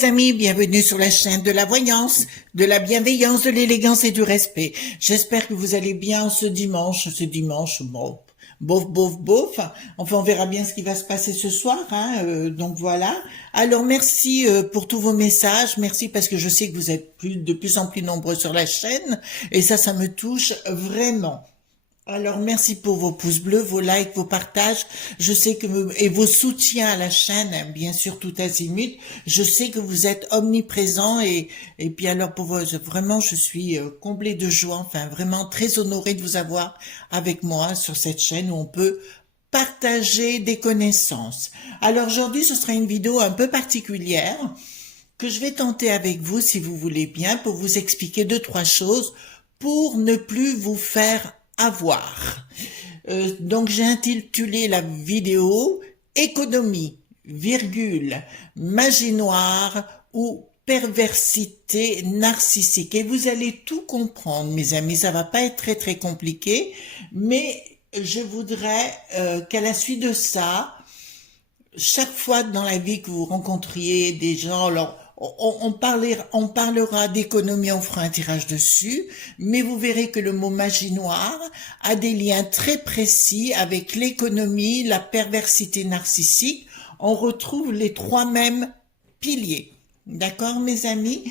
mes amis, bienvenue sur la chaîne de la voyance, de la bienveillance, de l'élégance et du respect. J'espère que vous allez bien ce dimanche, bon, bof. Enfin, on verra bien ce qui va se passer ce soir, hein, donc voilà. Alors merci pour tous vos messages, merci parce que je sais que vous êtes de plus en plus nombreux sur la chaîne et ça me touche vraiment. Alors, merci pour vos pouces bleus, vos likes, vos partages. Je sais et vos soutiens à la chaîne, bien sûr, tout azimut. Je sais que vous êtes omniprésents et puis alors vraiment, je suis comblée de joie, enfin, vraiment très honorée de vous avoir avec moi sur cette chaîne où on peut partager des connaissances. Alors, aujourd'hui, ce sera une vidéo un peu particulière que je vais tenter avec vous, si vous voulez bien, pour vous expliquer 2-3 choses pour ne plus vous faire avoir. Donc j'ai intitulé la vidéo économie, virgule, magie noire ou perversité narcissique. Et vous allez tout comprendre, mes amis. Ça va pas être très compliqué, mais je voudrais qu'à la suite de ça, chaque fois dans la vie que vous rencontriez des gens, alors on parlera d'économie, on fera un tirage dessus, mais vous verrez que le mot magie noire a des liens très précis avec l'économie, la perversité narcissique. On retrouve les 3 mêmes piliers. D'accord, mes amis,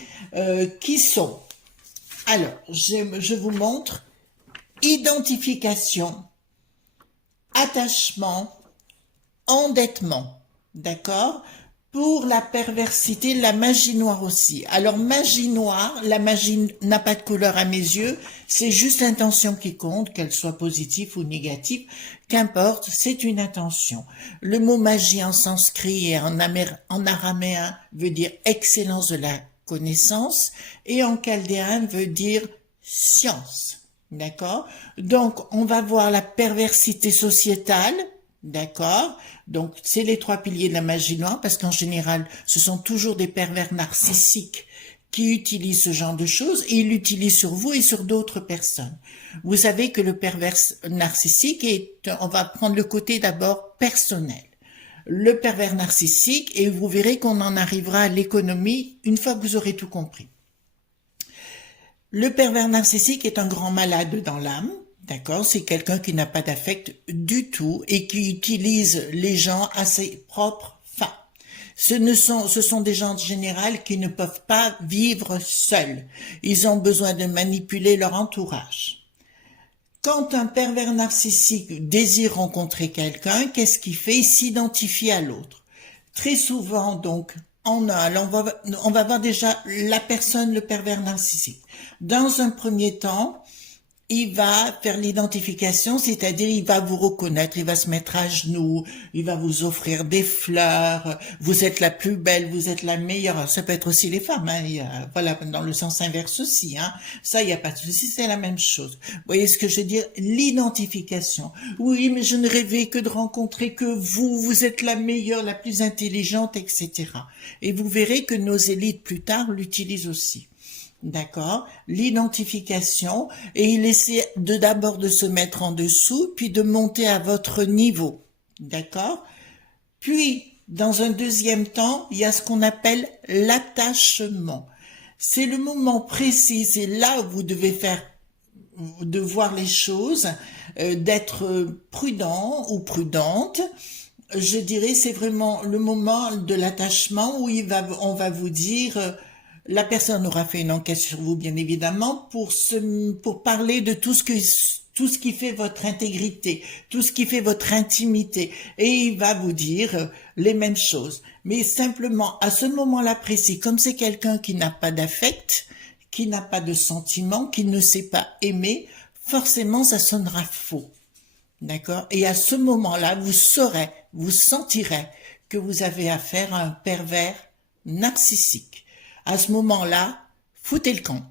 qui sont, alors, je vous montre, identification, attachement, endettement, d'accord? Pour la perversité, la magie noire aussi. Alors, magie noire, la magie n'a pas de couleur à mes yeux, c'est juste l'intention qui compte, qu'elle soit positive ou négative, qu'importe, c'est une intention. Le mot magie en sanskrit et en araméen veut dire excellence de la connaissance, et en chaldéen veut dire science, d'accord? Donc, on va voir la perversité sociétale, d'accord? Donc, c'est les 3 piliers de la magie noire, parce qu'en général, ce sont toujours des pervers narcissiques qui utilisent ce genre de choses, et ils l'utilisent sur vous et sur d'autres personnes. Vous savez que le pervers narcissique on va prendre le côté d'abord personnel. Le pervers narcissique, et vous verrez qu'on en arrivera à l'économie une fois que vous aurez tout compris. Le pervers narcissique est un grand malade dans l'âme. D'accord, c'est quelqu'un qui n'a pas d'affect du tout et qui utilise les gens à ses propres fins. Ce sont des gens en général qui ne peuvent pas vivre seuls. Ils ont besoin de manipuler leur entourage. Quand un pervers narcissique désire rencontrer quelqu'un, qu'est-ce qu'il fait? Il s'identifie à l'autre. Très souvent, donc, on va voir déjà la personne, le pervers narcissique. Dans un premier temps, il va faire l'identification, c'est-à-dire il va vous reconnaître, il va se mettre à genoux, il va vous offrir des fleurs, vous êtes la plus belle, vous êtes la meilleure. Ça peut être aussi les femmes, hein, voilà, dans le sens inverse aussi, hein. Ça, il n'y a pas de souci, c'est la même chose. Vous voyez ce que je veux dire? L'identification. Oui, mais je ne rêvais que de rencontrer que vous êtes la meilleure, la plus intelligente, etc. Et vous verrez que nos élites plus tard l'utilisent aussi. D'accord, l'identification, et il essaie d'abord de se mettre en dessous, puis de monter à votre niveau, d'accord? Puis, dans un deuxième temps, il y a ce qu'on appelle l'attachement. C'est le moment précis, c'est là où vous devez de voir les choses, d'être prudent ou prudente. Je dirais, c'est vraiment le moment de l'attachement où on va vous dire... La personne aura fait une enquête sur vous, bien évidemment, pour parler de tout ce qui fait votre intégrité, tout ce qui fait votre intimité. Et il va vous dire les mêmes choses. Mais simplement, à ce moment-là précis, comme c'est quelqu'un qui n'a pas d'affect, qui n'a pas de sentiment, qui ne sait pas aimer, forcément, ça sonnera faux. D'accord? Et à ce moment-là, vous sentirez que vous avez affaire à un pervers narcissique. À ce moment-là, foutez le camp.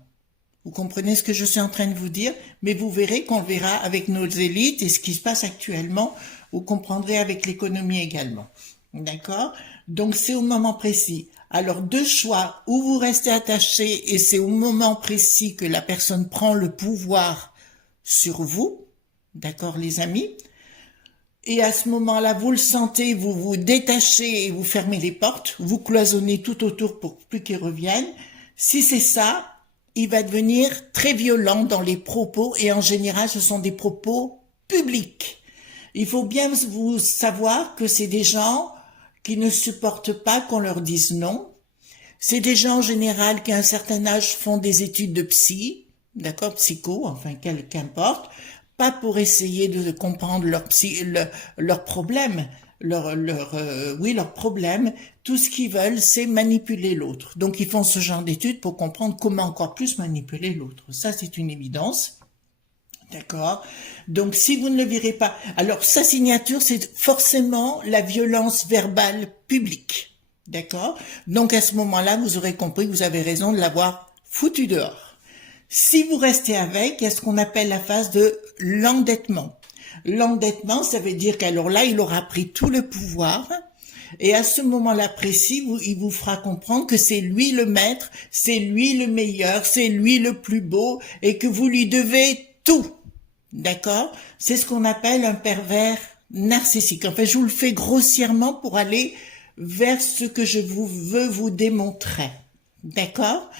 Vous comprenez ce que je suis en train de vous dire? Mais vous verrez qu'on verra avec nos élites et ce qui se passe actuellement, vous comprendrez avec l'économie également. D'accord? Donc c'est au moment précis. Alors 2 choix, ou vous restez attaché et c'est au moment précis que la personne prend le pouvoir sur vous. D'accord les amis? et à ce moment-là, vous le sentez, vous vous détachez et vous fermez les portes, vous cloisonnez tout autour pour plus qu'il revienne. Si c'est ça, il va devenir très violent dans les propos et en général, ce sont des propos publics. Il faut bien vous savoir que c'est des gens qui ne supportent pas qu'on leur dise non. C'est des gens en général qui à un certain âge font des études de psy, d'accord, psycho, enfin qu'importe, pas pour essayer de comprendre leurs problèmes, leurs problèmes. Tout ce qu'ils veulent, c'est manipuler l'autre. Donc ils font ce genre d'études pour comprendre comment encore plus manipuler l'autre. Ça, c'est une évidence. D'accord. Donc, si vous ne le verrez pas, alors sa signature, c'est forcément la violence verbale publique. D'accord. Donc, à ce moment-là, vous aurez compris que vous avez raison de l'avoir foutu dehors. Si vous restez avec, il y a ce qu'on appelle la phase de l'endettement. L'endettement, ça veut dire qu'alors là, il aura pris tout le pouvoir. Et à ce moment-là précis, il vous fera comprendre que c'est lui le maître, c'est lui le meilleur, c'est lui le plus beau, et que vous lui devez tout. D'accord? C'est ce qu'on appelle un pervers narcissique. En fait, je vous le fais grossièrement pour aller vers ce que je veux vous démontrer. D'accord?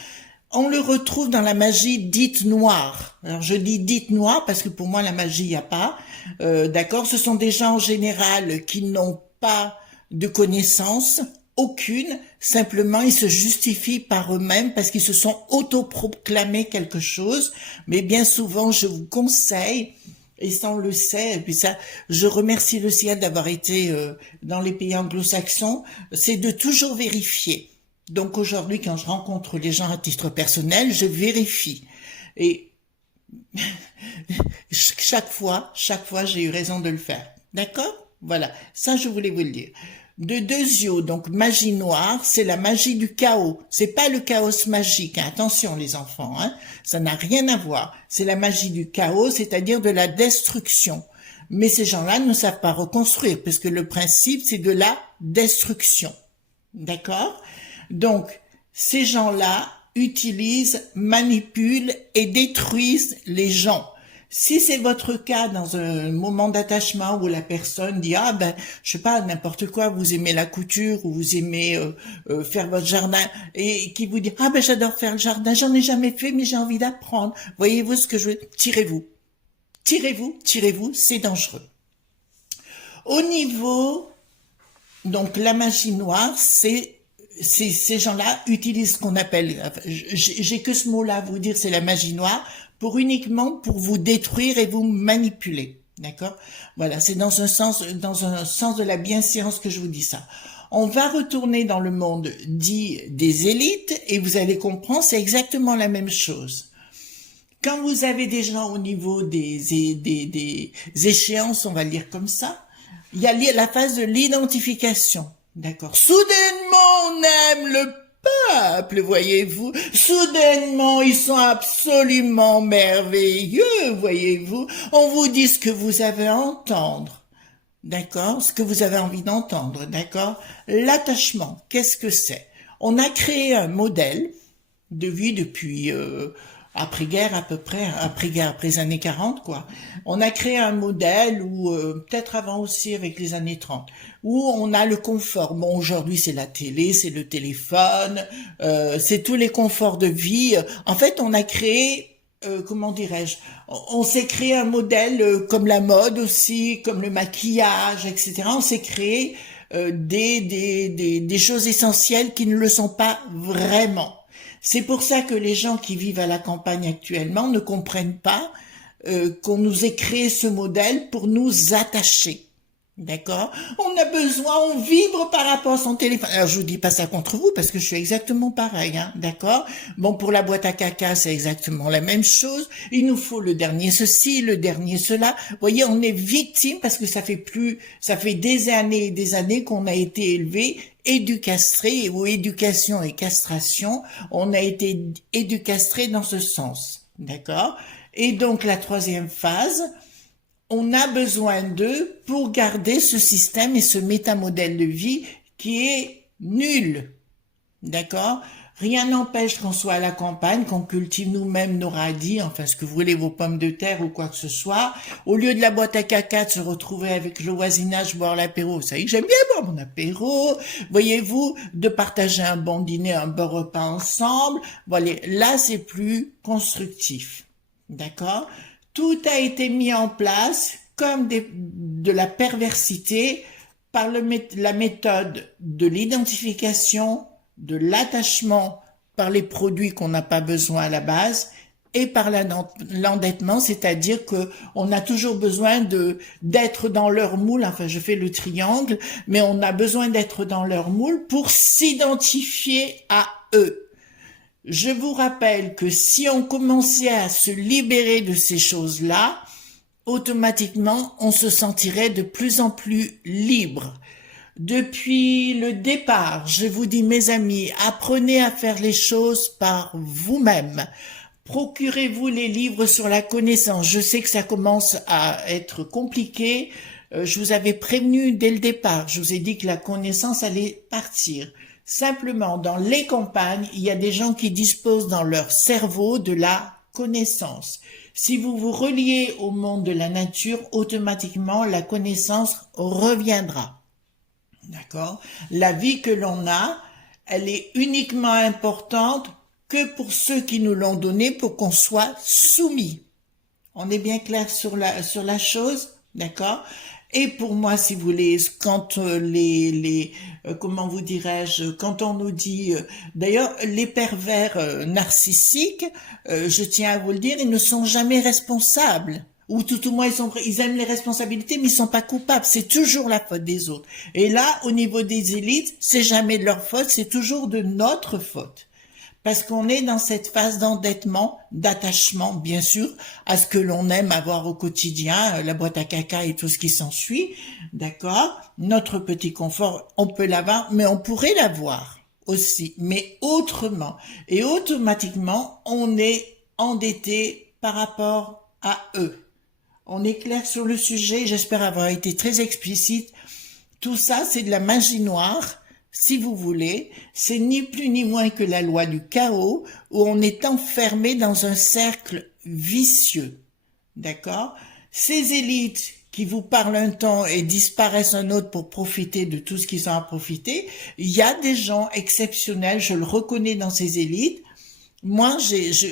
On le retrouve dans la magie dite noire. Alors je dis dite noire parce que pour moi la magie il n'y a pas. D'accord? Ce sont des gens en général qui n'ont pas de connaissances, aucune. Simplement ils se justifient par eux-mêmes parce qu'ils se sont autoproclamés quelque chose. Mais bien souvent je vous conseille, et ça on le sait, et puis ça, je remercie le ciel d'avoir été dans les pays anglo-saxons, c'est de toujours vérifier. Donc aujourd'hui, quand je rencontre les gens à titre personnel, je vérifie. Et chaque fois, j'ai eu raison de le faire. D'accord? Voilà, ça je voulais vous le dire. De deux yeux, donc magie noire, c'est la magie du chaos. C'est pas le chaos magique, hein. Attention les enfants, hein. Ça n'a rien à voir. C'est la magie du chaos, c'est-à-dire de la destruction. Mais ces gens-là ne savent pas reconstruire, parce que le principe, c'est de la destruction. D'accord? Donc, ces gens-là utilisent, manipulent et détruisent les gens. Si c'est votre cas dans un moment d'attachement où la personne dit ah ben je sais pas n'importe quoi, vous aimez la couture ou vous aimez faire votre jardin et qui vous dit ah ben j'adore faire le jardin, j'en ai jamais fait mais j'ai envie d'apprendre. Voyez-vous ce que je veux? Tirez-vous, c'est dangereux. Au niveau donc la magie noire, ces gens-là utilisent ce qu'on appelle, j'ai que ce mot-là à vous dire, c'est la magie noire, uniquement pour vous détruire et vous manipuler. D'accord? Voilà, c'est dans un sens de la bienséance que je vous dis ça. On va retourner dans le monde dit des élites et vous allez comprendre, c'est exactement la même chose. Quand vous avez des gens au niveau des échéances, on va le dire comme ça, il y a la phase de l'identification. D'accord. Soudainement, on aime le peuple, voyez-vous. Soudainement, ils sont absolument merveilleux, voyez-vous. On vous dit ce que vous avez à entendre. D'accord? Ce que vous avez envie d'entendre. D'accord? L'attachement, qu'est-ce que c'est? On a créé un modèle de vie depuis après-guerre à peu près, après-guerre, après les années 40, quoi. On a créé un modèle où, peut-être avant aussi avec les années 30, où on a le confort. Bon, aujourd'hui, c'est la télé, c'est le téléphone, c'est tous les conforts de vie. En fait, on a créé, comment dirais-je, on s'est créé un modèle comme la mode aussi, comme le maquillage, etc. On s'est créé des choses essentielles qui ne le sont pas vraiment. C'est pour ça que les gens qui vivent à la campagne actuellement ne comprennent pas qu'on nous ait créé ce modèle pour nous attacher. D'accord? On a besoin, on vibre par rapport à son téléphone. Alors, je vous dis pas ça contre vous, parce que je suis exactement pareil, hein. D'accord? Bon, pour la boîte à caca, c'est exactement la même chose. Il nous faut le dernier ceci, le dernier cela. Vous voyez, on est victime parce que ça fait des années et des années qu'on a été élevé, éducastré, ou éducation et castration. On a été éducastré dans ce sens. D'accord? Et donc, la troisième phase, on a besoin d'eux pour garder ce système et ce métamodèle de vie qui est nul. D'accord? Rien n'empêche qu'on soit à la campagne, qu'on cultive nous-mêmes nos radis, enfin ce que vous voulez, vos pommes de terre ou quoi que ce soit. Au lieu de la boîte à caca, de se retrouver avec le voisinage, boire l'apéro. Vous savez que j'aime bien boire mon apéro. Voyez-vous, de partager un bon dîner, un bon repas ensemble. Voilà, là c'est plus constructif. D'accord? Tout a été mis en place comme de la perversité par la méthode de l'identification, de l'attachement par les produits qu'on n'a pas besoin à la base et par l'endettement, c'est-à-dire que on a toujours besoin d'être dans leur moule, enfin je fais le triangle, mais on a besoin d'être dans leur moule pour s'identifier à eux. Je vous rappelle que si on commençait à se libérer de ces choses-là, automatiquement, on se sentirait de plus en plus libre. Depuis le départ, je vous dis, mes amis, apprenez à faire les choses par vous-même. Procurez-vous les livres sur la connaissance. Je sais que ça commence à être compliqué. Je vous avais prévenu dès le départ. Je vous ai dit que la connaissance allait partir. Simplement, dans les campagnes, il y a des gens qui disposent dans leur cerveau de la connaissance. Si vous vous reliez au monde de la nature, automatiquement, la connaissance reviendra. D'accord? La vie que l'on a, elle est uniquement importante que pour ceux qui nous l'ont donnée pour qu'on soit soumis. On est bien clair sur la chose? D'accord? Et pour moi, si vous voulez, quand comment vous dirais-je, quand on nous dit, d'ailleurs, les pervers narcissiques, je tiens à vous le dire, ils ne sont jamais responsables. Ou tout au moins, ils aiment les responsabilités, mais ils sont pas coupables. C'est toujours la faute des autres. Et là, au niveau des élites, c'est jamais de leur faute, c'est toujours de notre faute. Parce qu'on est dans cette phase d'endettement, d'attachement, bien sûr, à ce que l'on aime avoir au quotidien, la boîte à caca et tout ce qui s'ensuit, d'accord? Notre petit confort, on peut l'avoir, mais on pourrait l'avoir aussi, mais autrement. Et automatiquement, on est endetté par rapport à eux. On est clair sur le sujet, j'espère avoir été très explicite. Tout ça, c'est de la magie noire. Si vous voulez, c'est ni plus ni moins que la loi du chaos, où on est enfermé dans un cercle vicieux. D'accord? Ces élites qui vous parlent un temps et disparaissent un autre pour profiter de tout ce qu'ils ont à profiter, il y a des gens exceptionnels, je le reconnais dans ces élites. Moi,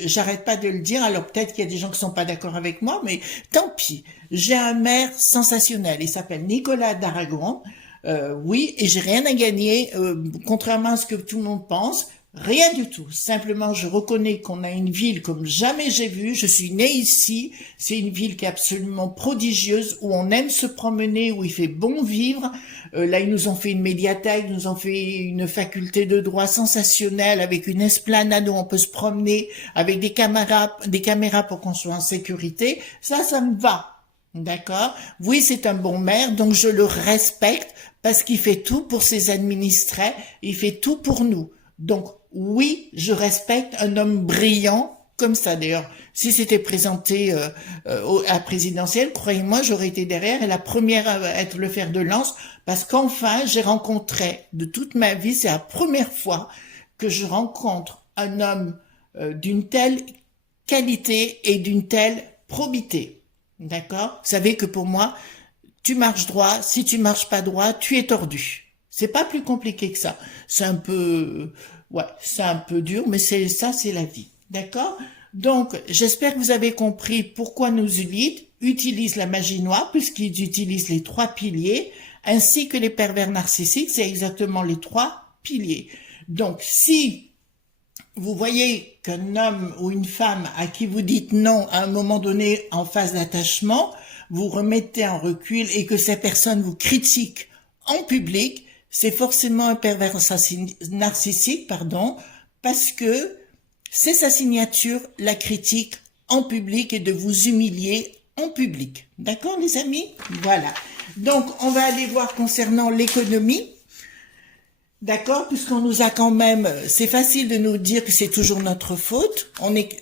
j'arrête pas de le dire, alors peut-être qu'il y a des gens qui sont pas d'accord avec moi, mais tant pis. J'ai un maire sensationnel, il s'appelle Nicolas d'Aragon. Oui, et j'ai rien à gagner, contrairement à ce que tout le monde pense, rien du tout. Simplement, je reconnais qu'on a une ville comme jamais j'ai vu. Je suis née ici. C'est une ville qui est absolument prodigieuse, où on aime se promener, où il fait bon vivre. Là, ils nous ont fait une médiathèque, ils nous ont fait une faculté de droit sensationnelle avec une esplanade où on peut se promener, avec des caméras pour qu'on soit en sécurité. Ça me va. D'accord? Oui, c'est un bon maire, donc je le respecte parce qu'il fait tout pour ses administrés, il fait tout pour nous. Donc, oui, je respecte un homme brillant comme ça. D'ailleurs, si c'était présenté à la présidentielle, croyez-moi, j'aurais été derrière et la première à être le fer de lance parce qu'enfin, j'ai rencontré de toute ma vie, c'est la première fois que je rencontre un homme d'une telle qualité et d'une telle probité. D'accord? Vous savez que pour moi, tu marches droit, si tu marches pas droit, tu es tordu. C'est pas plus compliqué que ça. C'est un peu, ouais, c'est un peu dur, mais c'est ça, c'est la vie. D'accord? Donc, j'espère que vous avez compris pourquoi nos élites utilisent la magie noire, puisqu'ils utilisent les 3 piliers, ainsi que les pervers narcissiques, c'est exactement les 3 piliers. Donc, si vous voyez qu'un homme ou une femme à qui vous dites non à un moment donné en phase d'attachement, vous remettez en recul et que cette personne vous critique en public, c'est forcément un pervers narcissique, parce que c'est sa signature, la critique en public et de vous humilier en public. D'accord, les amis? Voilà. Donc, on va aller voir concernant l'économie. D'accord, puisqu'on nous a quand même, c'est facile de nous dire que c'est toujours notre faute.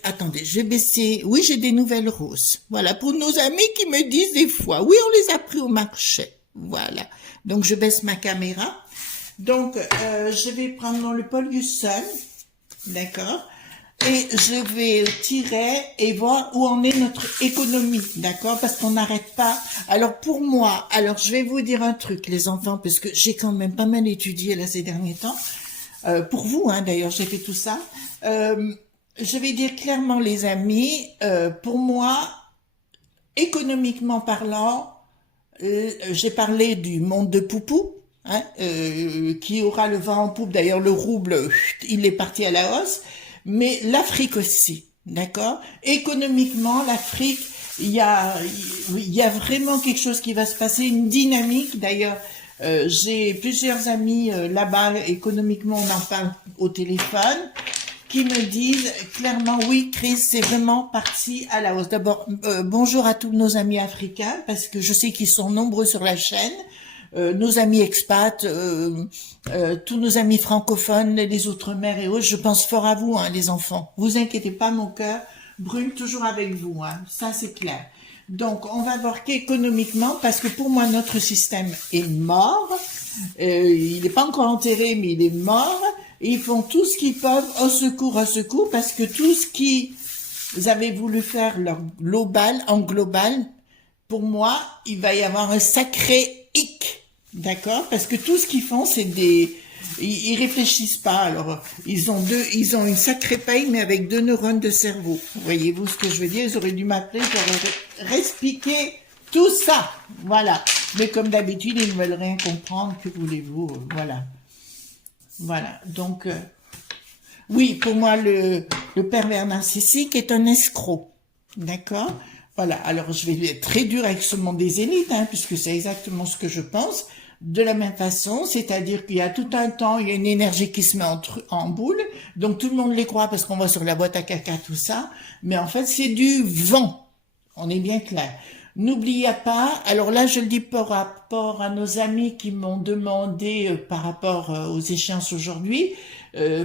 Attendez, je vais baisser, oui, j'ai des nouvelles roses. Voilà, pour nos amis qui me disent des fois, oui, on les a pris au marché. Voilà. Donc, je baisse ma caméra. Donc, je vais prendre dans le Paul Hudson. d'accord? Et je vais tirer et voir où en est notre économie, d'accord? Parce qu'on n'arrête pas. Alors pour moi, alors je vais vous dire un truc, les enfants, parce que j'ai quand même pas mal étudié là ces derniers temps. Pour vous, hein, d'ailleurs, j'ai fait tout ça. Je vais dire clairement, les amis, pour moi, économiquement parlant, j'ai parlé du monde de Poupou, hein, qui aura le vent en poupe. D'ailleurs, le rouble, il est parti à la hausse. Mais l'Afrique aussi, d'accord? Économiquement, l'Afrique, il y a vraiment quelque chose qui va se passer, une dynamique. D'ailleurs, j'ai plusieurs amis là-bas, économiquement, on en parle au téléphone, qui me disent clairement, oui, Chris, c'est vraiment parti à la hausse. D'abord, bonjour à tous nos amis africains, parce que je sais qu'ils sont nombreux sur la chaîne. Nos amis expats, tous nos amis francophones, les outre-mer et autres, je pense fort à vous, hein, les enfants. Vous inquiétez pas, mon cœur brûle toujours avec vous, hein, ça c'est clair. Donc, on va voir qu'économiquement, parce que pour moi, notre système est mort. Il n'est pas encore enterré, mais il est mort. Et ils font tout ce qu'ils peuvent, au secours, parce que tout ce qu'ils avaient voulu faire leur global, en global, pour moi, il va y avoir un sacré hic, d'accord? Parce que tout ce qu'ils font, c'est ils réfléchissent pas. Alors, ils ont une sacrée paille, mais avec 2 neurones de cerveau. Voyez-vous ce que je veux dire? Ils auraient dû m'appeler, j'aurais réexpliqué tout ça. Voilà. Mais comme d'habitude, ils ne veulent rien comprendre. Que voulez-vous? Voilà. Voilà. Donc, oui, pour moi, le pervers narcissique est un escroc. D'accord? Voilà. Alors, je vais être très dur avec ce monde des élites, hein, puisque c'est exactement ce que je pense. De la même façon, c'est-à-dire qu'il y a tout un temps, il y a une énergie qui se met en boule, donc tout le monde les croit parce qu'on voit sur la boîte à caca tout ça, mais en fait, c'est du vent. On est bien clair. N'oubliez pas, alors là, je le dis par rapport à nos amis qui m'ont demandé par rapport aux échéances aujourd'hui,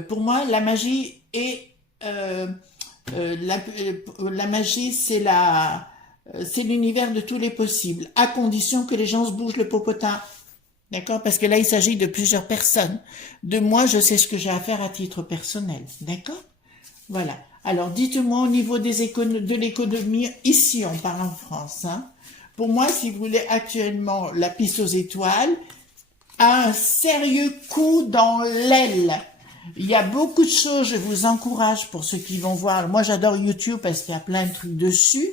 pour moi, la magie est la magie, c'est l'univers de tous les possibles, à condition que les gens se bougent le popotin. D'accord? Parce que là, il s'agit de plusieurs personnes. De moi, je sais ce que j'ai à faire à titre personnel. D'accord? Voilà. Alors, dites-moi au niveau de l'économie, ici, on parle en France, hein. Pour moi, si vous voulez, actuellement, la piste aux étoiles a un sérieux coup dans l'aile. Il y a beaucoup de choses, je vous encourage pour ceux qui vont voir. Moi, j'adore YouTube parce qu'il y a plein de trucs dessus.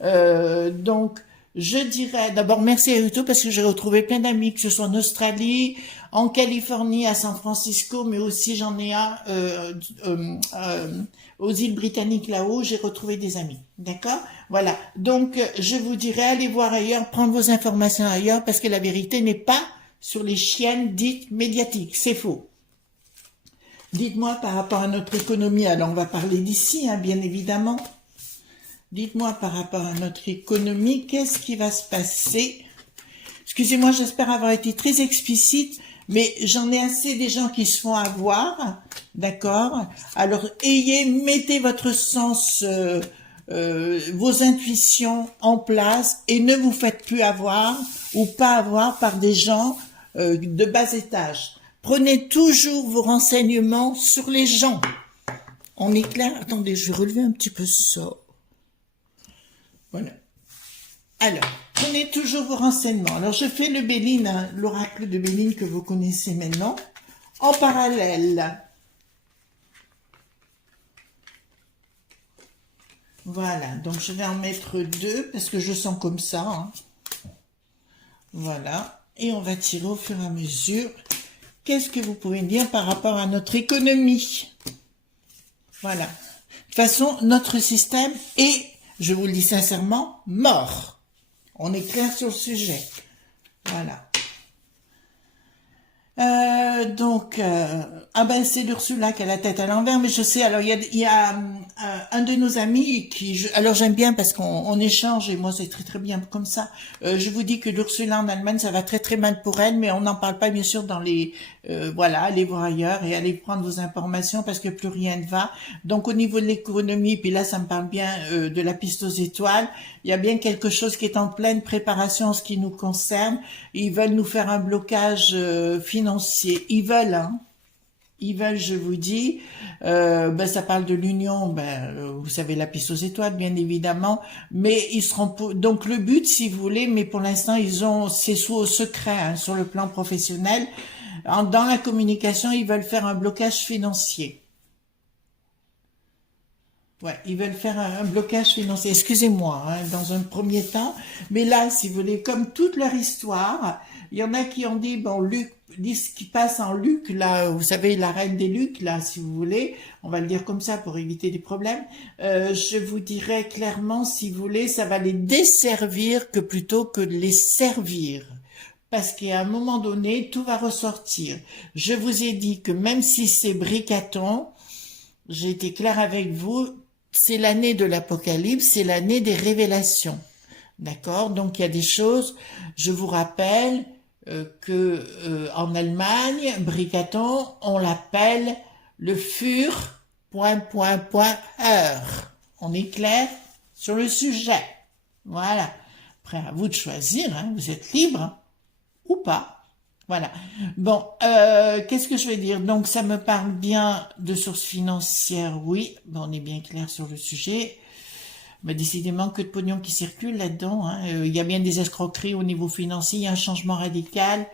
Donc, je dirais d'abord merci à YouTube parce que j'ai retrouvé plein d'amis, que ce soit en Australie, en Californie, à San Francisco, mais aussi j'en ai un aux îles Britanniques là-haut, j'ai retrouvé des amis. D'accord? Voilà. Donc, je vous dirais, allez voir ailleurs, prendre vos informations ailleurs parce que la vérité n'est pas sur les chaînes dites médiatiques. C'est faux. Dites-moi par rapport à notre économie, alors on va parler d'ici, hein, bien évidemment. Dites-moi par rapport à notre économie, qu'est-ce qui va se passer? Excusez-moi, j'espère avoir été très explicite, mais j'en ai assez des gens qui se font avoir, d'accord? Alors, mettez votre sens, vos intuitions en place et ne vous faites plus avoir ou pas avoir par des gens de bas étage. Prenez toujours vos renseignements sur les gens. On est clair? Attendez, je vais relever un petit peu ça. Voilà. Alors, prenez toujours vos renseignements. Alors, je fais le Béline, hein, l'oracle de Béline que vous connaissez maintenant, en parallèle. Voilà, donc je vais en mettre 2 parce que je sens comme ça. Hein. Voilà, et on va tirer au fur et à mesure. Qu'est-ce que vous pouvez me dire par rapport à notre économie? Voilà. De toute façon, notre système est, je vous le dis sincèrement, mort. On est clair sur le sujet. Voilà. Ah ben c'est l'Ursula qui a la tête à l'envers, mais je sais, alors il y a un de nos amis alors j'aime bien parce qu'on échange et moi c'est très très bien comme ça. Je vous dis que l'Ursula en Allemagne ça va très très mal pour elle, mais on n'en parle pas bien sûr dans les, voilà, allez voir ailleurs et allez prendre vos informations parce que plus rien ne va. Donc au niveau de l'économie, puis là ça me parle bien de la piste aux étoiles, il y a bien quelque chose qui est en pleine préparation en ce qui nous concerne. Ils veulent nous faire un blocage financier. Ils veulent, hein. Ils veulent, je vous dis, ça parle de l'union, vous savez, la piste aux étoiles, bien évidemment, mais ils seront donc le but, si vous voulez, mais pour l'instant, c'est sous au secret, hein, sur le plan professionnel. Dans la communication, ils veulent faire un blocage financier. Ouais, ils veulent faire un blocage financier. Excusez-moi, hein, dans un premier temps. Mais là, si vous voulez, comme toute leur histoire, il y en a qui ont dit, bon, Luc, dit ce qui passe en Luc, là, vous savez, la reine des Lucs, là, si vous voulez, on va le dire comme ça pour éviter des problèmes. Je vous dirais clairement, si vous voulez, ça va les desservir que plutôt que de les servir. Parce qu'à un moment donné, tout va ressortir. Je vous ai dit que même si c'est Bricaton, j'ai été clair avec vous, c'est l'année de l'Apocalypse, c'est l'année des révélations. D'accord? Donc il y a des choses, je vous rappelle que en Allemagne, Bricaton, on l'appelle le Fur, heure. On est clair sur le sujet. Voilà. Après, à vous de choisir, hein, vous êtes libre, hein, ou pas. Voilà. Bon, qu'est-ce que je vais dire? Donc, ça me parle bien de sources financières, oui. Bon, on est bien clair sur le sujet. Mais décidément, que de pognon qui circule là-dedans, hein. Il y a bien des escroqueries au niveau financier, il y a un changement radical.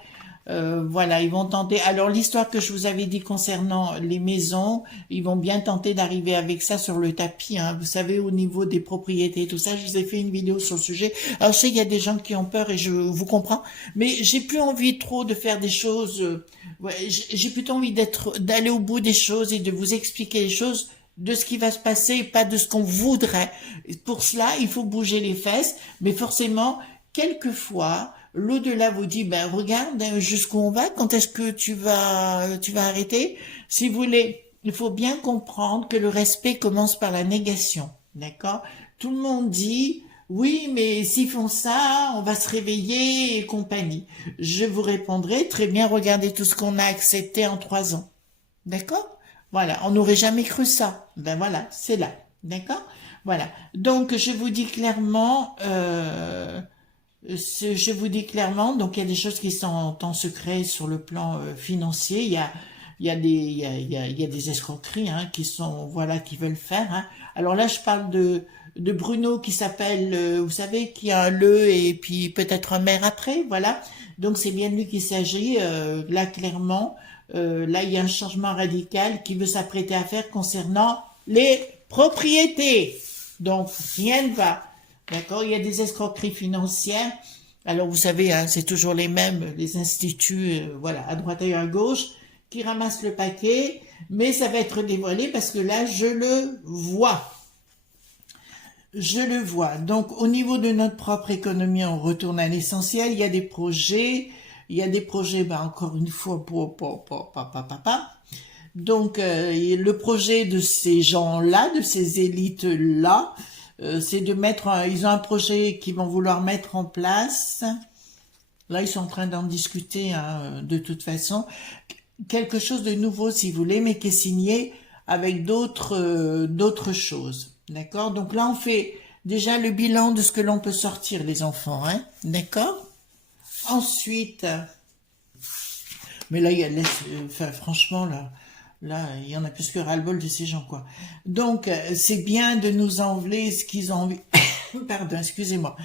Voilà, ils vont tenter. Alors, l'histoire que je vous avais dit concernant les maisons, ils vont bien tenter d'arriver avec ça sur le tapis, hein. Vous savez, au niveau des propriétés, tout ça, je vous ai fait une vidéo sur le sujet. Alors, je sais qu'il y a des gens qui ont peur et je vous comprends, mais j'ai plus envie trop de faire des choses. Ouais, j'ai plutôt envie d'aller au bout des choses et de vous expliquer les choses de ce qui va se passer et pas de ce qu'on voudrait. Pour cela, il faut bouger les fesses, mais forcément, quelquefois, l'au-delà vous dit, ben regarde jusqu'où on va, quand est-ce que tu vas arrêter? Si vous voulez, il faut bien comprendre que le respect commence par la négation, d'accord? Tout le monde dit, oui, mais s'ils font ça, on va se réveiller et compagnie. Je vous répondrai, très bien, regardez tout ce qu'on a accepté en 3 ans, d'accord? Voilà, on n'aurait jamais cru ça. Ben voilà, c'est là, d'accord? Voilà. Donc je vous dis clairement, je vous dis clairement, donc il y a des choses qui sont en secret sur le plan financier. Il y a des escroqueries, hein, qui sont, voilà, qui veulent faire, hein. Alors là, je parle de Bruno qui s'appelle, vous savez, qui a un le et puis peut-être un maire après, voilà. Donc c'est bien de lui qu'il s'agit. Là, clairement, là, il y a un changement radical qui veut s'apprêter à faire concernant les propriétés. Donc rien ne va. D'accord? Il y a des escroqueries financières. Alors, vous savez, hein, c'est toujours les mêmes, les instituts, voilà, à droite et à gauche, qui ramassent le paquet, mais ça va être dévoilé parce que là, je le vois. Je le vois. Donc, au niveau de notre propre économie, on retourne à l'essentiel. Il y a des projets. Encore une fois, donc, le projet de ces gens-là, de ces élites-là, c'est de ils ont un projet qu'ils vont vouloir mettre en place. Là, ils sont en train d'en discuter, hein, de toute façon. Quelque chose de nouveau, si vous voulez, mais qui est signé avec d'autres choses. D'accord? Donc là, on fait déjà le bilan de ce que l'on peut sortir, les enfants, hein? D'accord? Ensuite, mais là, franchement, là, il y en a plus que ras-le-bol de ces gens, quoi. Donc, c'est bien de nous enlever ce qu'ils ont envie. Pardon, excusez-moi.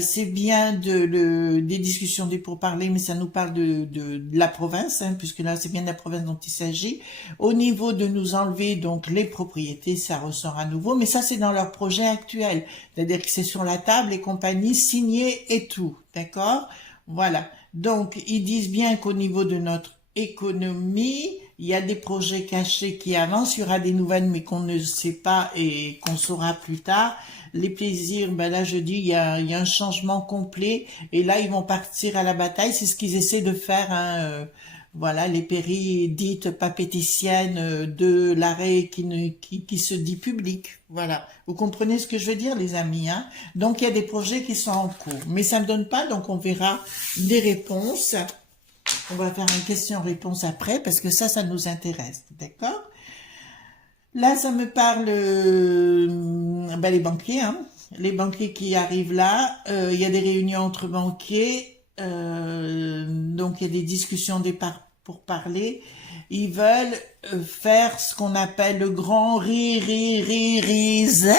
C'est bien des discussions, des pourparlers, mais ça nous parle de la province, hein, puisque là, c'est bien de la province dont il s'agit. Au niveau de nous enlever, donc, les propriétés, ça ressort à nouveau, mais ça, c'est dans leur projet actuel. C'est-à-dire que c'est sur la table, les compagnies signées et tout. D'accord? Voilà. Donc, ils disent bien qu'au niveau de notre économie, il y a des projets cachés qui avancent, il y aura des nouvelles mais qu'on ne sait pas et qu'on saura plus tard. Les plaisirs, ben là je dis, il y a un changement complet et là ils vont partir à la bataille, c'est ce qu'ils essaient de faire, hein, voilà, les péris dites papéticiennes de l'arrêt qui se dit public. Voilà, vous comprenez ce que je veux dire, les amis, hein? Donc il y a des projets qui sont en cours, mais ça ne me donne pas, donc on verra des réponses. On va faire une question-réponse après, parce que ça nous intéresse, d'accord? Là, ça me parle, les banquiers, hein, les banquiers qui arrivent là. Il y a des réunions entre banquiers, donc il y a des discussions pour parler. Ils veulent faire ce qu'on appelle le grand reset.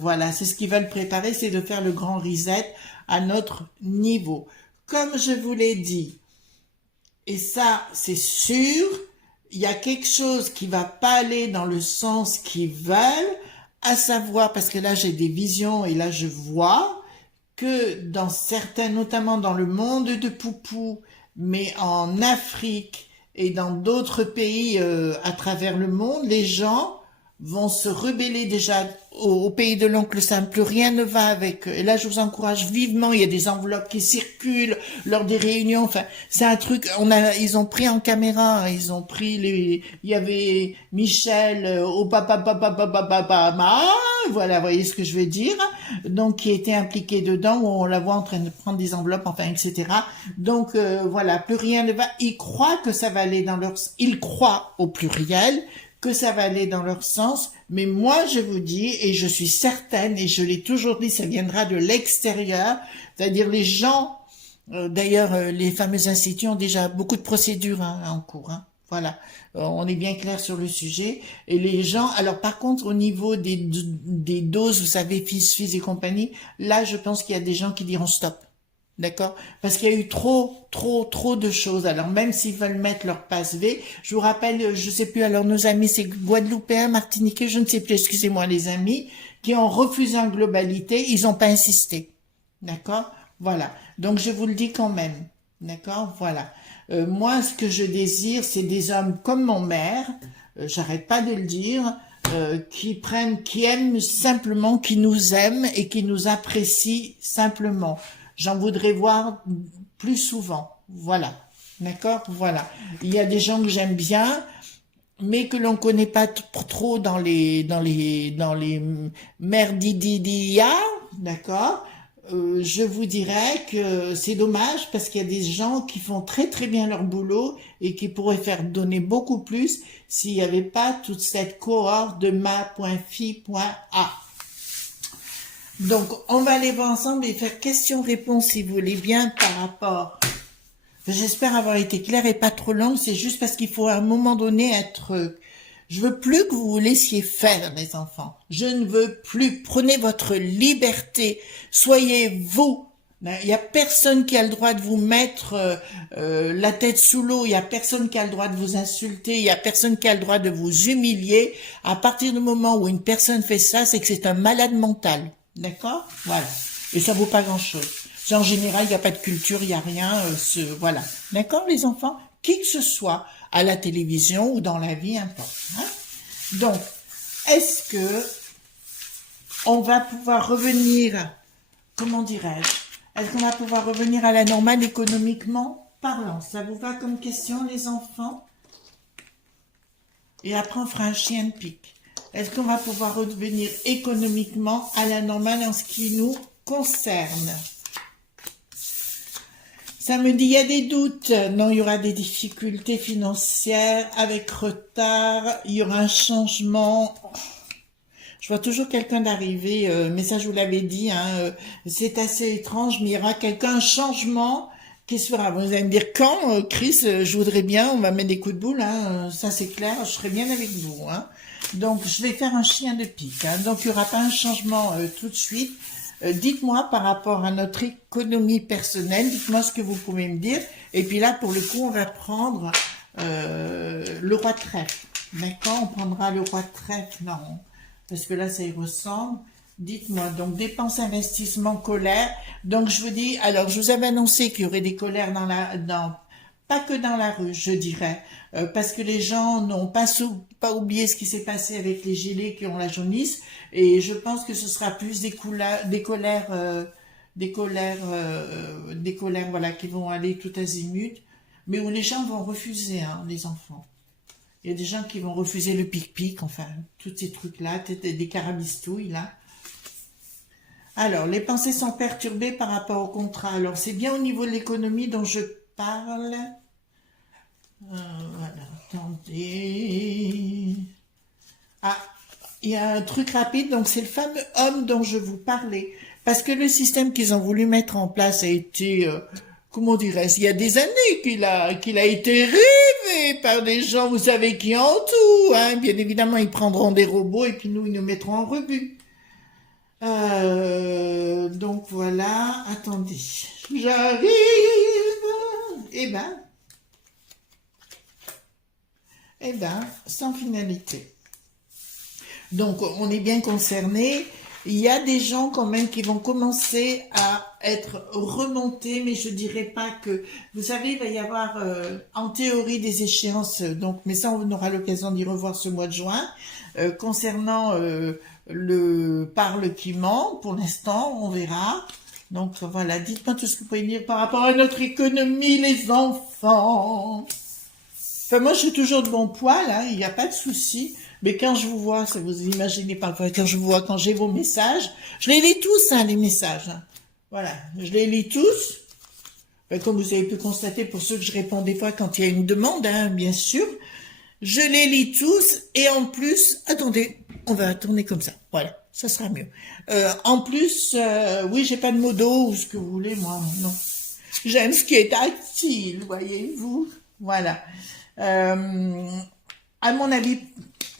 Voilà, c'est ce qu'ils veulent préparer, c'est de faire le grand reset à notre niveau. Comme je vous l'ai dit, et ça, c'est sûr, il y a quelque chose qui va pas aller dans le sens qu'ils veulent, à savoir, parce que là, j'ai des visions et là, je vois que dans certains, notamment dans le monde de Poupou, mais en Afrique et dans d'autres pays à travers le monde, les gens vont se rebeller déjà au pays de l'oncle Sam. Plus rien ne va avec eux. Et là, je vous encourage vivement. Il y a des enveloppes qui circulent lors des réunions. Enfin, c'est un truc. Ils ont pris en caméra. Ils ont pris il y avait Michel au voilà, vous voyez ce que je veux dire. Donc, qui était impliqué dedans, où on la voit en train de prendre des enveloppes, enfin, etc. Donc, voilà, plus rien ne va. Ils croient que ça va aller ils croient au pluriel que ça va aller dans leur sens, mais moi je vous dis, et je suis certaine, et je l'ai toujours dit, ça viendra de l'extérieur, c'est-à-dire les gens, d'ailleurs les fameux instituts ont déjà beaucoup de procédures en cours, voilà, on est bien clair sur le sujet, et les gens, alors par contre au niveau des doses, vous savez, fils et compagnie, là je pense qu'il y a des gens qui diront stop. D'accord? Parce qu'il y a eu trop de choses. Alors, même s'ils veulent mettre leur passe V, je vous rappelle, je sais plus, alors nos amis, c'est Guadeloupéens, Martiniquais, je ne sais plus, excusez-moi les amis, qui ont refusé en globalité, ils n'ont pas insisté. D'accord? Voilà. Donc, je vous le dis quand même. D'accord? Voilà. Moi, ce que je désire, c'est des hommes comme mon maire, j'arrête pas de le dire, qui aiment simplement, qui nous aiment et qui nous apprécient simplement. J'en voudrais voir plus souvent. Voilà. D'accord? Voilà. Il y a des gens que j'aime bien, mais que l'on connaît pas trop dans les merdididia. D'accord? Je vous dirais que c'est dommage parce qu'il y a des gens qui font très très bien leur boulot et qui pourraient faire donner beaucoup plus s'il n'y avait pas toute cette cohorte de ma.fi.a. Donc, on va aller voir ensemble et faire question-réponse, si vous voulez bien, par rapport. J'espère avoir été claire et pas trop longue, c'est juste parce qu'il faut à un moment donné être... Je veux plus que vous vous laissiez faire, les enfants. Je ne veux plus. Prenez votre liberté. Soyez vous. Il y a personne qui a le droit de vous mettre la tête sous l'eau. Il y a personne qui a le droit de vous insulter. Il y a personne qui a le droit de vous humilier. À partir du moment où une personne fait ça, c'est que c'est un malade mental. D'accord? Voilà. Et ça vaut pas grand-chose. En général, il n'y a pas de culture, il n'y a rien. Voilà. D'accord, les enfants? Qui que ce soit, à la télévision ou dans la vie, importe. Donc, est-ce que on va pouvoir revenir, comment dirais-je, est-ce qu'on va pouvoir revenir à la normale économiquement parlant? Ça vous va comme question, les enfants? Et après, on fera un chien de pique. Est-ce qu'on va pouvoir revenir économiquement à la normale en ce qui nous concerne? Ça me dit, il y a des doutes. Non, il y aura des difficultés financières avec retard. Il y aura un changement. Je vois toujours quelqu'un d'arriver, mais ça, je vous l'avais dit, c'est assez étrange, mais il y aura un changement qui se fera. Vous allez me dire, quand, Chris, je voudrais bien, on va mettre des coups de boule, ça c'est clair, je serai bien avec vous. Donc, je vais faire un chien de pique. Donc, il n'y aura pas un changement tout de suite. Dites-moi par rapport à notre économie personnelle, dites-moi ce que vous pouvez me dire. Et puis là, pour le coup, on va prendre le roi de trèfle. D'accord? On prendra le roi de trèfle, non. Parce que là, ça y ressemble. Dites-moi, donc, dépenses, investissements, colère. Donc, je vous dis, alors, je vous avais annoncé qu'il y aurait des colères pas que dans la rue, je dirais, parce que les gens n'ont pas oublié ce qui s'est passé avec les gilets qui ont la jaunisse, et je pense que ce sera plus des colères, voilà, qui vont aller tout azimut, mais où les gens vont refuser, les enfants. Il y a des gens qui vont refuser le pic-pic, enfin, tous ces trucs-là, des carabistouilles, là. Alors, les pensées sont perturbées par rapport au contrat. Alors, c'est bien au niveau de l'économie dont je parle. Voilà, attendez. Ah, il y a un truc rapide, donc c'est le fameux homme dont je vous parlais. Parce que le système qu'ils ont voulu mettre en place a été comment dirais-je, il y a des années qu'il a été rêvé par des gens, vous savez, qui en tout, hein. Bien évidemment, ils prendront des robots et puis nous, ils nous mettront en revue. Donc voilà, attendez, j'arrive. Eh ben, sans finalité. Donc, on est bien concerné. Il y a des gens quand même qui vont commencer à être remontés, mais je dirais pas que... Vous savez, il va y avoir en théorie des échéances, donc, mais ça, on aura l'occasion d'y revoir ce mois de juin, concernant le parle qui ment. Pour l'instant, on verra. Donc voilà, dites-moi tout ce que vous pouvez dire par rapport à notre économie, les enfants. Enfin, moi, je suis toujours de bon poil, hein, il n'y a pas de souci. Mais quand je vous vois, ça vous imaginez parfois, quand je vous vois, quand j'ai vos messages, je les lis tous, hein, les messages. Hein. Voilà, je les lis tous. Enfin, comme vous avez pu constater, pour ceux que je réponds des fois quand il y a une demande, hein, bien sûr. Je les lis tous, et en plus, attendez, on va tourner comme ça. Voilà, ça sera mieux. En plus, oui, j'ai pas de modo ou ce que vous voulez, moi, non. J'aime ce qui est tactile, voyez-vous. Voilà. À mon avis,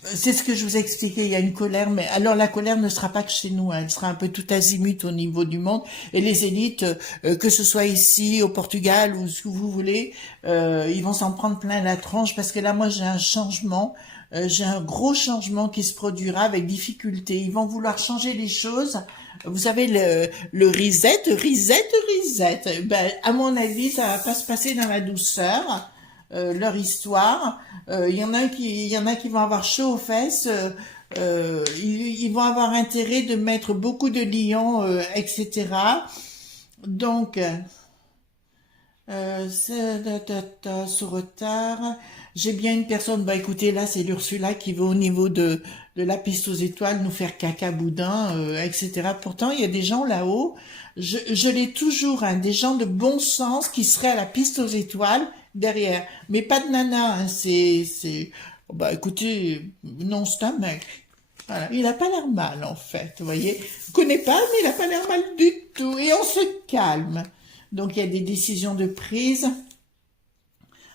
c'est ce que je vous ai expliqué, il y a une colère, mais alors la colère ne sera pas que chez nous, hein, elle sera un peu tout azimut au niveau du monde, et les élites, que ce soit ici, au Portugal, ou ce que vous voulez, ils vont s'en prendre plein la tronche, parce que là, moi, j'ai un changement, j'ai un gros changement qui se produira avec difficulté. Ils vont vouloir changer les choses. Vous savez, le reset, ben, à mon avis, ça va pas se passer dans la douceur. Leur histoire. Il y en a qui vont avoir chaud aux fesses. Ils vont avoir intérêt de mettre beaucoup de lions, etc. Donc, ce retard. J'ai bien une personne, bah écoutez, là c'est l'Ursula qui veut au niveau de la piste aux étoiles nous faire caca boudin, etc. Pourtant, il y a des gens là-haut, je l'ai toujours, hein, des gens de bon sens qui seraient à la piste aux étoiles derrière. Mais pas de nana, hein, oh, bah écoutez, non, c'est un mec. Voilà. Il a pas l'air mal, en fait, vous voyez. Je connais pas, mais il a pas l'air mal du tout. Et on se calme. Donc, il y a des décisions de prise.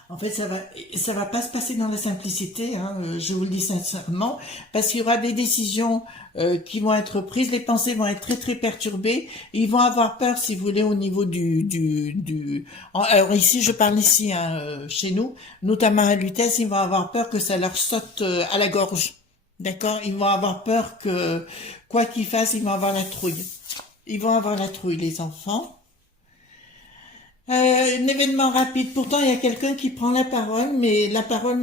En fait, ça va pas se passer dans la simplicité, hein, je vous le dis sincèrement, parce qu'il y aura des décisions qui vont être prises, les pensées vont être très très perturbées, ils vont avoir peur, si vous voulez, au niveau alors ici, je parle ici, hein, chez nous, notamment à Lutèce, ils vont avoir peur que ça leur saute à la gorge, d'accord? Ils vont avoir peur que, quoi qu'ils fassent, ils vont avoir la trouille. Ils vont avoir la trouille, les enfants. Un événement rapide. Pourtant, il y a quelqu'un qui prend la parole, mais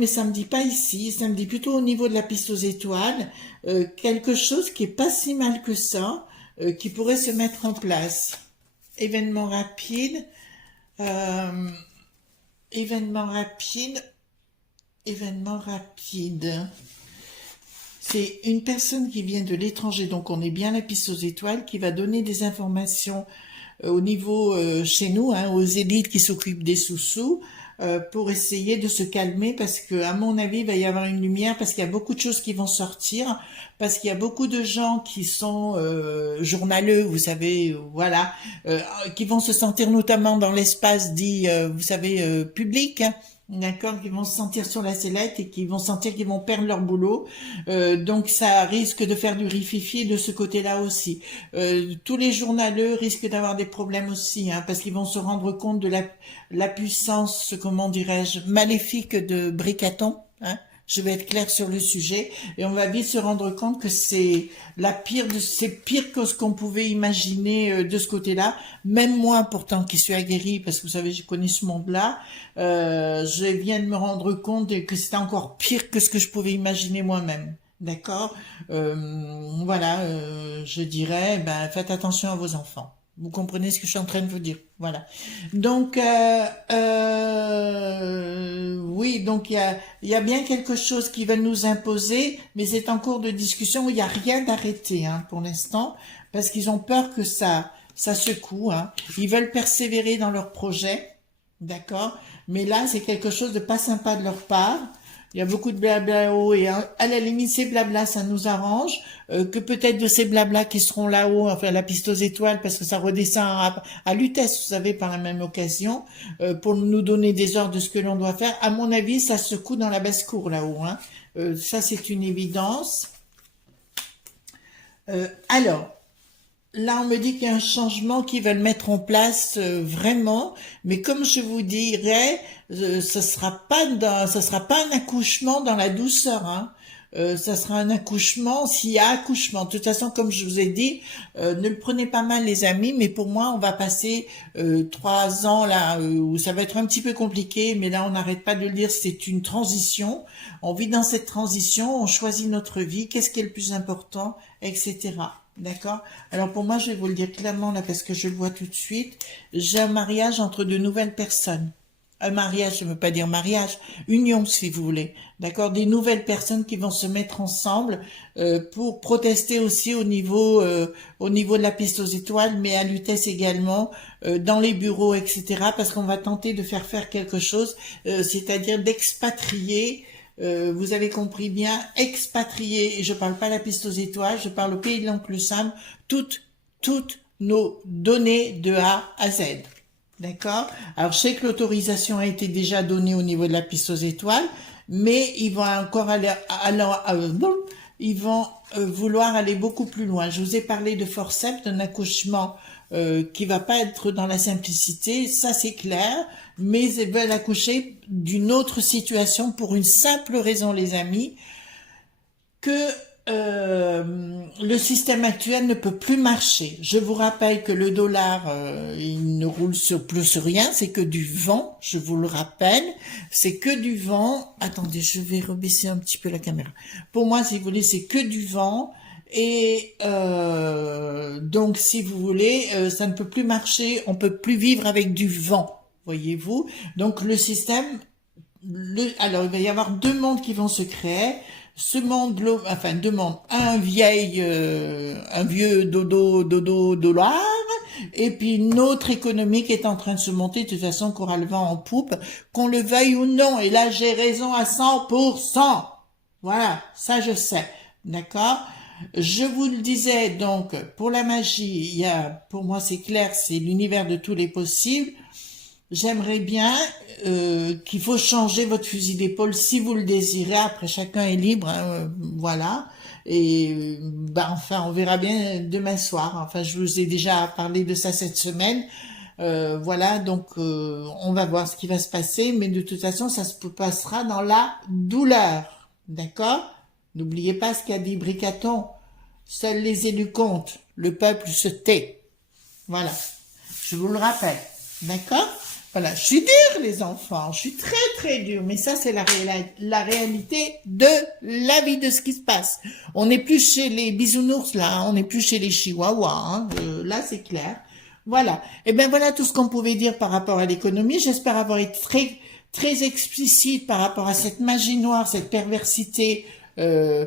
ça me dit pas ici. Ça me dit plutôt au niveau de la piste aux étoiles. Quelque chose qui est pas si mal que ça, qui pourrait se mettre en place. Événement rapide. euh, événement rapide. Événement rapide. C'est une personne qui vient de l'étranger, donc on est bien à la piste aux étoiles, qui va donner des informations au niveau chez nous, hein, aux élites qui s'occupent des sous-sous, pour essayer de se calmer, parce que à mon avis, il va y avoir une lumière, parce qu'il y a beaucoup de choses qui vont sortir, parce qu'il y a beaucoup de gens qui sont journaleux, vous savez, voilà, qui vont se sentir notamment dans l'espace dit, vous savez, public, hein, d'accord, qui vont se sentir sur la sellette et qui vont sentir qu'ils vont perdre leur boulot. Donc ça risque de faire du rififi de ce côté-là aussi. Tous les journaleux risquent d'avoir des problèmes aussi, hein, parce qu'ils vont se rendre compte de la puissance, comment dirais-je, maléfique de Bricaton, hein. Je vais être claire sur le sujet, et on va vite se rendre compte que c'est pire que ce qu'on pouvait imaginer de ce côté-là. Même moi, pourtant, qui suis aguerrie, parce que vous savez, je connais ce monde-là, je viens de me rendre compte que c'était encore pire que ce que je pouvais imaginer moi-même. D'accord. Voilà, je dirais, ben, faites attention à vos enfants. Vous comprenez ce que je suis en train de vous dire. Voilà. Donc, oui, donc il y a bien quelque chose qui va nous imposer, mais c'est en cours de discussion. Il n'y a rien d'arrêté, hein, pour l'instant, parce qu'ils ont peur que ça secoue, hein. Ils veulent persévérer dans leur projet, d'accord? Mais là, c'est quelque chose de pas sympa de leur part. Il y a beaucoup de blabla haut et à la limite ces blabla ça nous arrange que peut-être de ces blabla qui seront là-haut, enfin la piste aux étoiles parce que ça redescend à Lutèce, vous savez, par la même occasion, pour nous donner des ordres de ce que l'on doit faire. À mon avis, ça se coud dans la basse-cour là-haut. Hein. Ça c'est une évidence. Alors. Là, on me dit qu'il y a un changement qu'ils veulent mettre en place vraiment, mais comme je vous dirais, ça sera pas un accouchement dans la douceur, hein. Ça sera un accouchement s'il y a accouchement. De toute façon, comme je vous ai dit, ne le prenez pas mal, les amis, mais pour moi, on va passer 3 ans là où ça va être un petit peu compliqué, mais là, on n'arrête pas de le dire, c'est une transition. On vit dans cette transition, on choisit notre vie, qu'est-ce qui est le plus important, etc. D'accord? Alors pour moi, je vais vous le dire clairement là parce que je le vois tout de suite. J'ai un mariage entre deux nouvelles personnes. Un mariage, je ne veux pas dire mariage, union si vous voulez. D'accord? Des nouvelles personnes qui vont se mettre ensemble pour protester aussi au niveau de la piste aux étoiles, mais à Lutèce également, dans les bureaux, etc. Parce qu'on va tenter de faire quelque chose, c'est-à-dire d'expatrier. Vous avez compris bien, expatrier, et je parle pas la piste aux étoiles, je parle au pays de l'oncle Sam, toutes nos données de A à Z. D'accord? Alors, je sais que l'autorisation a été déjà donnée au niveau de la piste aux étoiles, mais ils vont encore ils vont vouloir aller beaucoup plus loin. Je vous ai parlé de forceps, d'un accouchement qui va pas être dans la simplicité, ça c'est clair, mais ils veulent accoucher d'une autre situation pour une simple raison, les amis, que le système actuel ne peut plus marcher. Je vous rappelle que le dollar, il ne roule plus sur rien, c'est que du vent, je vous le rappelle, c'est que du vent. Attendez, je vais rebaisser un petit peu la caméra. Pour moi, si vous voulez, c'est que du vent. Et donc, si vous voulez, ça ne peut plus marcher, on peut plus vivre avec du vent, voyez-vous. Donc, le système, alors il va y avoir deux mondes qui vont se créer. Ce monde, enfin deux mondes, un vieux dodo dollar, et puis une autre économie qui est en train de se monter, de toute façon, qu'on aura le vent en poupe, qu'on le veuille ou non. Et là, j'ai raison à 100%. Voilà, ça je sais, d'accord? Je vous le disais, donc, pour la magie, il y a, pour moi c'est clair, c'est l'univers de tous les possibles. J'aimerais bien qu'il faut changer votre fusil d'épaule si vous le désirez. Après, chacun est libre, hein, voilà. Et enfin, on verra bien demain soir. Enfin, je vous ai déjà parlé de ça cette semaine. Voilà, donc on va voir ce qui va se passer. Mais de toute façon, ça se passera dans la douleur. D'accord? N'oubliez pas ce qu'a dit Bricaton. Seuls les élus comptent. Le peuple se tait. Voilà. Je vous le rappelle. D'accord? Voilà, je suis dure, les enfants, je suis très très dure, mais ça c'est la réalité de la vie, de ce qui se passe. On n'est plus chez les bisounours là, hein, on n'est plus chez les chihuahuas, hein, là c'est clair. Voilà, et bien voilà tout ce qu'on pouvait dire par rapport à l'économie. J'espère avoir été très très explicite par rapport à cette magie noire, cette perversité à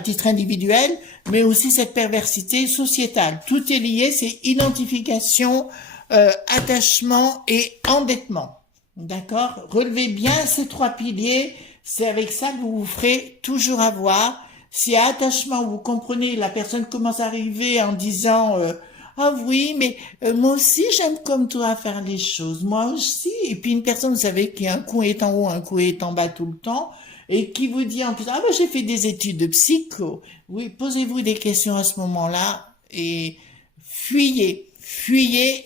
titre individuel, mais aussi cette perversité sociétale. Tout est lié, c'est identification, attachement et endettement. D'accord? Relevez bien ces trois piliers, c'est avec ça que vous vous ferez toujours avoir. Si à attachement, vous comprenez, la personne commence à arriver en disant ah oui, mais moi aussi j'aime comme toi faire les choses, moi aussi. Et puis une personne, vous savez, qui un coup est en haut, un coup est en bas tout le temps, et qui vous dit en plus, ah moi j'ai fait des études de psycho. Oui, posez-vous des questions à ce moment-là et fuyez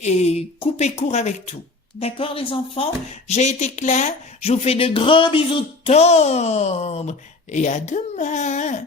et coupez court avec tout. D'accord les enfants? J'ai été claire, je vous fais de gros bisous tendres et à demain.